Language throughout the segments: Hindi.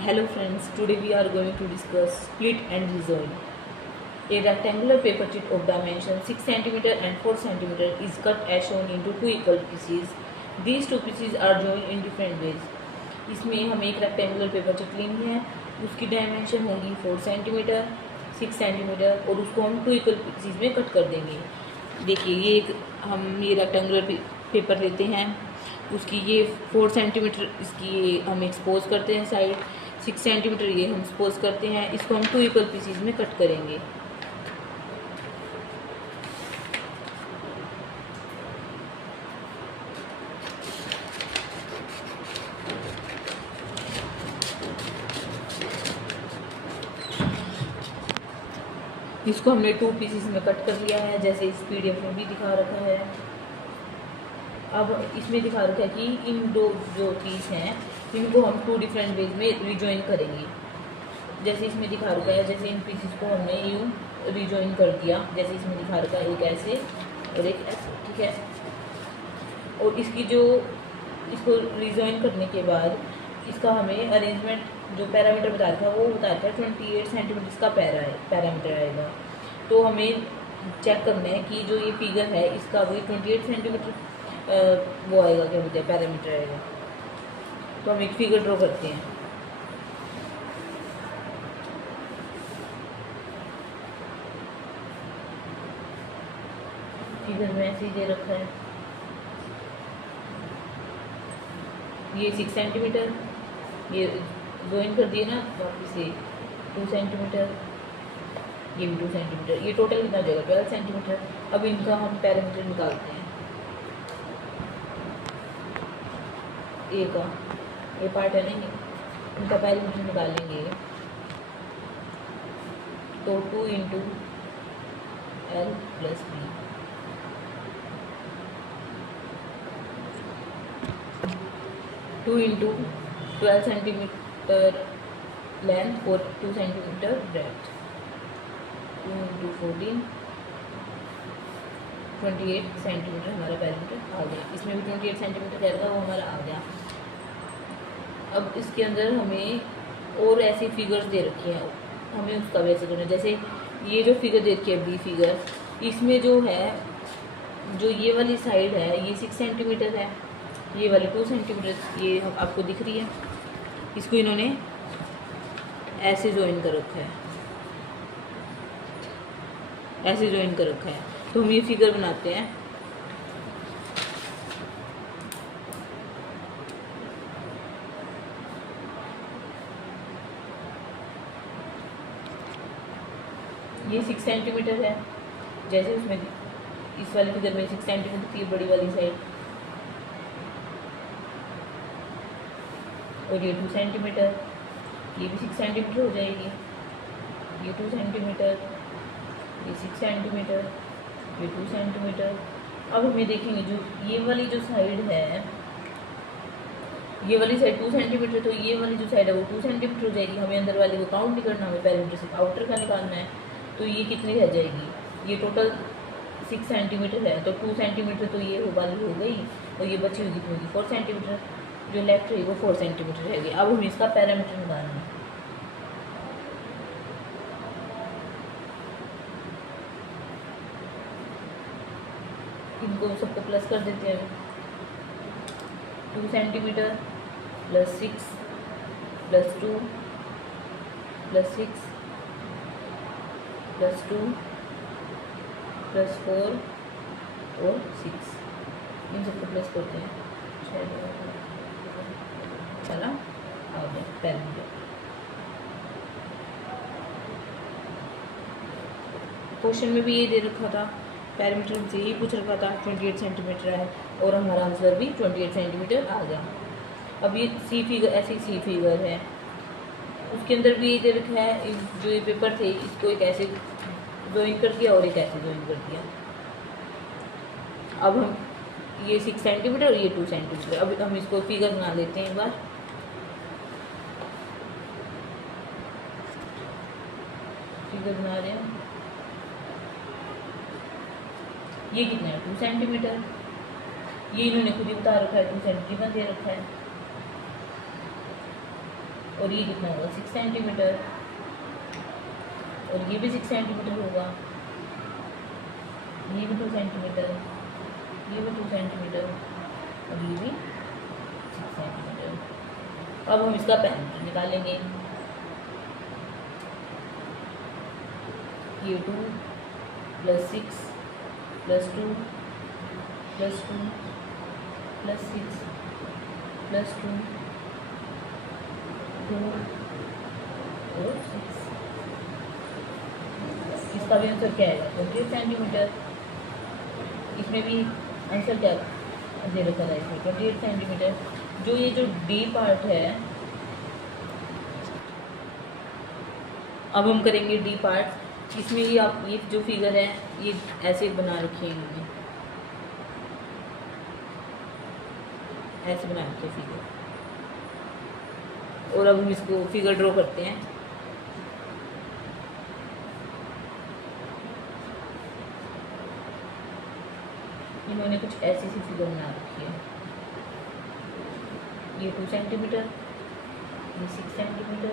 Hello friends, today we are going to discuss split and rejoin. A rectangular paper sheet of dimension 6 cm and 4 cm is cut as shown into two equal pieces. These two pieces are joined in different ways. इसमें हमें एक रेक्टेंगुलर पेपर शीट लेनी है, उसकी डायमेंशन होगी 4 सेंटीमीटर 6 सेंटीमीटर और उसको हम टू इक्वल पीसीज में कट कर देंगे। देखिए ये रेक्टेंगुलर पेपर लेते हैं, उसकी ये 4 सेंटीमीटर इसकी ये हम एक्सपोज करते हैं साइड, 6 सेंटीमीटर ये हम एक्सपोज करते हैं। इसको हम टू इक्वल पीसीज में कट करेंगे। इसको हमने टू पीसीस में कट कर लिया है, जैसे इस पीडीएफ में भी दिखा रखा है। अब इसमें दिखा रखा है कि इन दो जो पीस हैं इनको हम टू डिफरेंट वेज में रिजॉइन करेंगे। जैसे इसमें दिखा रखा है, जैसे इन पीसेस को हमने यूँ रिजॉइन कर दिया, जैसे इसमें दिखा रखा है एक ऐसे और एक ऐसे, ठीक है। और इसको रिजॉइन करने के बाद इसका हमें अरेंजमेंट जो पैरामीटर बताया था वो बताया था 28 सेंटीमीटर इसका पैरामीटर आएगा। तो हमें चेक करना है कि जो ये फिगर है इसका भी 28 सेंटीमीटर वो आएगा, क्या बोलते हैं, पैरामीटर आएगा। तो हम एक फिगर ड्रॉ करते हैं। फिगर में ऐसे दे रखा है, ये 6 सेंटीमीटर, ये ज्वाइन कर दिए ना वापस से 2 सेंटीमीटर, ये भी 2 सेंटीमीटर, ये टोटल कितना हो जाएगा 12 सेंटीमीटर। अब इनका हम पैरामीटर निकालते हैं। ए का ये पार्ट है ना, इनका पैरामीटर निकालेंगे तो 2 into L plus B, 2 into 12 centimetre length और 2 सेंटीमीटर ब्रेथ, 2 इंटू 14 28 सेंटीमीटर हमारा पैरामीटर आ गया। इसमें भी 28 सेंटीमीटर रहेगा, वो हमारा आ गया। अब इसके अंदर हमें और ऐसी फिगर्स दे रखी हैं, हमें उसका भी ऐसे करना है। जैसे ये जो फिगर दे रखी है बी फिगर, इसमें जो है जो ये वाली साइड है ये 6 सेंटीमीटर है, ये वाली 2 सेंटीमीटर ये आपको दिख रही है। इसको इन्होंने ऐसे ज्वाइन कर रखा है, ऐसे ज्वाइन कर रखा है। तो हम ये फिगर बनाते हैं। ये 6 सेंटीमीटर है, जैसे उसमें इस वाली फिगर में 6 सेंटीमीटर थी बड़ी वाली साइड, और ये 2 सेंटीमीटर, ये भी 6 सेंटीमीटर हो जाएगी, ये 2 सेंटीमीटर, ये 6 सेंटीमीटर, ये 2 सेंटीमीटर। अब हमें देखेंगे जो ये वाली जो साइड है, ये वाली साइड 2 सेंटीमीटर, तो ये वाली जो साइड है वो 2 सेंटीमीटर हो जाएगी। हमें अंदर वाली को काउंट नहीं करना, हमें पैरामीटर सिर्फ आउटर का निकालना है। तो ये कितनी रह जाएगी, ये टोटल 6 सेंटीमीटर है, तो 2 सेंटीमीटर तो ये वाली हो गई, और ये बची हुई कितनी होगी 4 सेंटीमीटर, जो लेफ्ट है वो 4 सेंटीमीटर रहेगी। अब हमें इसका पैरामीटर निकालना है। इनको सबको प्लस कर देते हैं। 2 centimetre plus 6 plus 2 plus 6 plus 2 plus 4 और 6, इन सबको प्लस करते हैं। चला आ गया पैरामीटर। क्वेश्चन में भी ये दे रखा था, पैरामीटर हमसे यही पूछ रखा था, 28 सेंटीमीटर है, और हमारा आंसर भी 28 सेंटीमीटर आ गया। अब ये सी फिगर, ऐसी सी फिगर है, उसके अंदर भी ये दे रखा है, जो ये पेपर थे इसको एक ऐसे ज्वाइन कर दिया और एक ऐसे ज्वाइन कर दिया। अब हम ये 6 सेंटीमीटर और ये 2 सेंटीमीटर, अब हम इसको फिगर बना लेते हैं एक बार। फिगर बना रहे हैं, ये कितना है 2 सेंटीमीटर, ये इन्होंने खुद ही बता रखा है 2 सेंटीमीटर दे रखा है। और ये कितना होगा 6 सेंटीमीटर, और ये भी 6 सेंटीमीटर होगा, ये भी 2 सेंटीमीटर, ये भी 2 सेंटीमीटर, और ये भी 6 सेंटीमीटर। अब हम इसका पैरामीटर निकालेंगे। ये 2 + 6 + 2 + 2 + 6 + 2 2 और 6, इसका भी आंसर क्या आएगा 28 सेंटीमीटर। इसमें भी आंसर क्या दे रखा है इसमें 28 सेंटीमीटर। जो डी पार्ट है, अब हम करेंगे डी पार्ट। इसमें ये आप ये जो फिगर है ये ऐसे बना रखे हैं इन्होंने, ऐसे बना रखे फिगर, और अब हम इसको फिगर ड्रॉ करते हैं। इन्होंने कुछ ऐसी सी फिगर बना रखी है। ये 2 सेंटीमीटर, ये 6 सेंटीमीटर,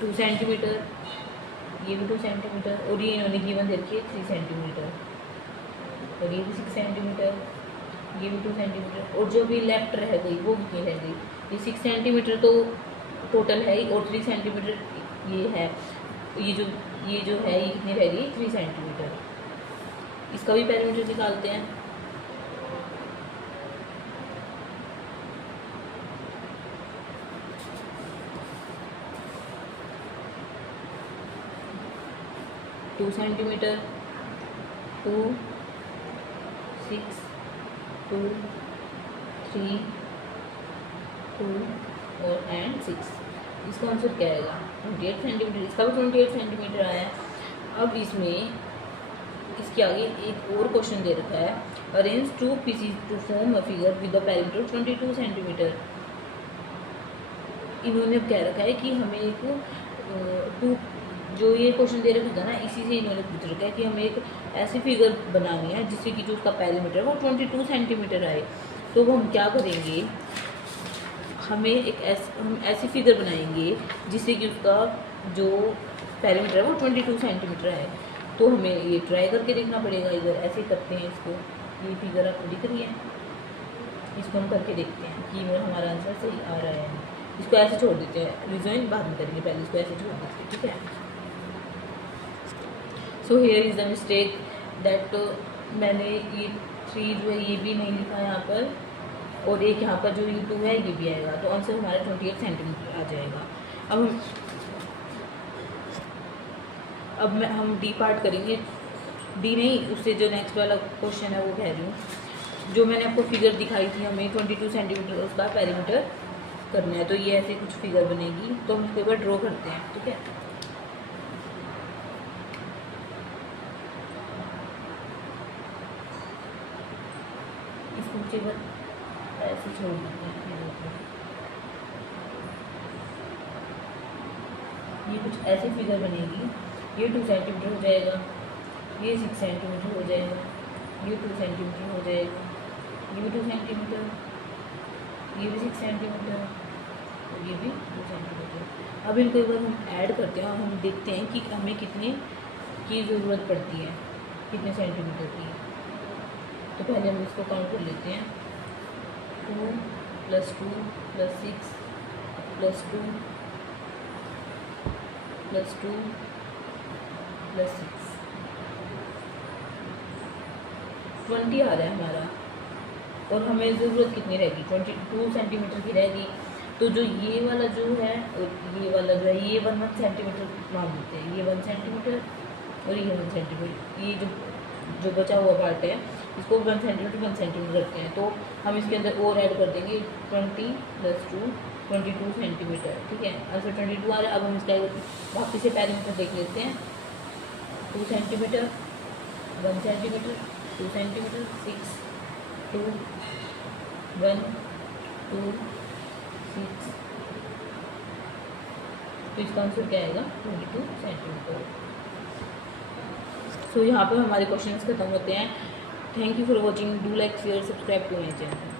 2 सेंटीमीटर, ये भी 2 सेंटीमीटर, और ये इन्होंने गिवन दे रखी है 3 सेंटीमीटर, और ये भी 6 सेंटीमीटर, ये भी 2 सेंटीमीटर, और जो भी लेफ्ट रह गई वो कितनी रह गई, ये 6 सेंटीमीटर तो टोटल है ही, और 3 सेंटीमीटर ये है, ये जो है ये कितनी रह गई 3 सेंटीमीटर। इसका भी पैरामीटर निकालते हैं। टू सेंटीमीटर, 2 6 2 3 2 और एंड 6। इसका आंसर क्या आएगा 28 सेंटीमीटर। इसका भी 28 सेंटीमीटर आया। अब इसमें इसके आगे एक और क्वेश्चन दे रखा है, arrange 2 pieces to form a figure with the parameter 22 centimetre. इन्होंने कह रखा है कि हमें एक जो ये क्वेश्चन दे रखा था ना, इसी से इन्होंने पूछ रखा है कि हमें एक ऐसी फिगर बनानी है जिससे कि जो उसका पैरामीटर है वो 22 सेंटीमीटर आए। तो वो हम क्या करेंगे, हम ऐसी फिगर बनाएंगे जिससे कि उसका जो पैरामीटर है वो 22 सेंटीमीटर आए। तो हमें ये ट्राई करके देखना पड़ेगा। इधर ऐसे करते हैं इसको, ये फिगर आपको दिख रही है, इसको हम करके देखते हैं कि हमारा आंसर सही आ रहा है। इसको ऐसे छोड़ देते हैं, रिजॉइन बाद में करेंगे, पहले इसको ऐसे छोड़ देते हैं, ठीक है। So here is the mistake that मैंने ये 3 जो है ये भी नहीं लिखा यहाँ पर, और एक यहाँ पर जो ये 2 है ये भी आएगा। तो आंसर हमारा 28 सेंटीमीटर आ जाएगा। अब हम डी पार्ट करेंगे। डी नहीं, उससे जो नेक्स्ट वाला क्वेश्चन है वो कह रही हूँ। जो मैंने आपको फिगर दिखाई थी, हमें 22 सेंटीमीटर उसका पैरामीटर करना है। तो ये ऐसे कुछ फिगर बनेगी, तो हम उसके बाद ड्रॉ करते हैं, ठीक है। इसको फिगर ऐसे छोड़ देते हैं। ये कुछ ऐसी फिगर बनेगी। ये 2 सेंटीमीटर हो जाएगा, ये 6 सेंटीमीटर हो जाएगा, ये 2 सेंटीमीटर हो जाएगा, ये भी 2 सेंटीमीटर, ये भी 6 सेंटीमीटर, और ये भी 2 सेंटीमीटर। अब इनको एक बार हम ऐड करते हैं और हम देखते हैं कि हमें कितने की ज़रूरत पड़ती है, कितने सेंटीमीटर की। तो पहले हम इसको काउंट कर लेते हैं। 2 + 2 + 6 + 2 + 2 + 6 20 आ रहा है हमारा। और हमें ज़रूरत कितनी रहेगी 22 सेंटीमीटर की रहेगी। तो जो ये वाला जो है और ये वाला जो है ये 1 सेंटीमीटर मान लेते हैं। ये 1 सेंटीमीटर और ये 1 सेंटीमीटर, ये जो बचा हुआ पार्ट है इसको 1 सेंटीमीटर रखते हैं। तो हम इसके अंदर और ऐड कर देंगे 20 + 2 22 सेंटीमीटर, ठीक है। आंसर 22 आ रहा है। अब हम इसका वापस से पैरामीटर देख लेते हैं। 2 सेंटीमीटर, 1 सेंटीमीटर, 2 सेंटीमीटर, 6 2 1 2 6। तो इसका आंसर क्या आएगा 22 सेंटीमीटर। तो यहाँ पर हमारे क्वेश्चंस खत्म होते हैं। Thank you for watching. Do like share subscribe to my channel.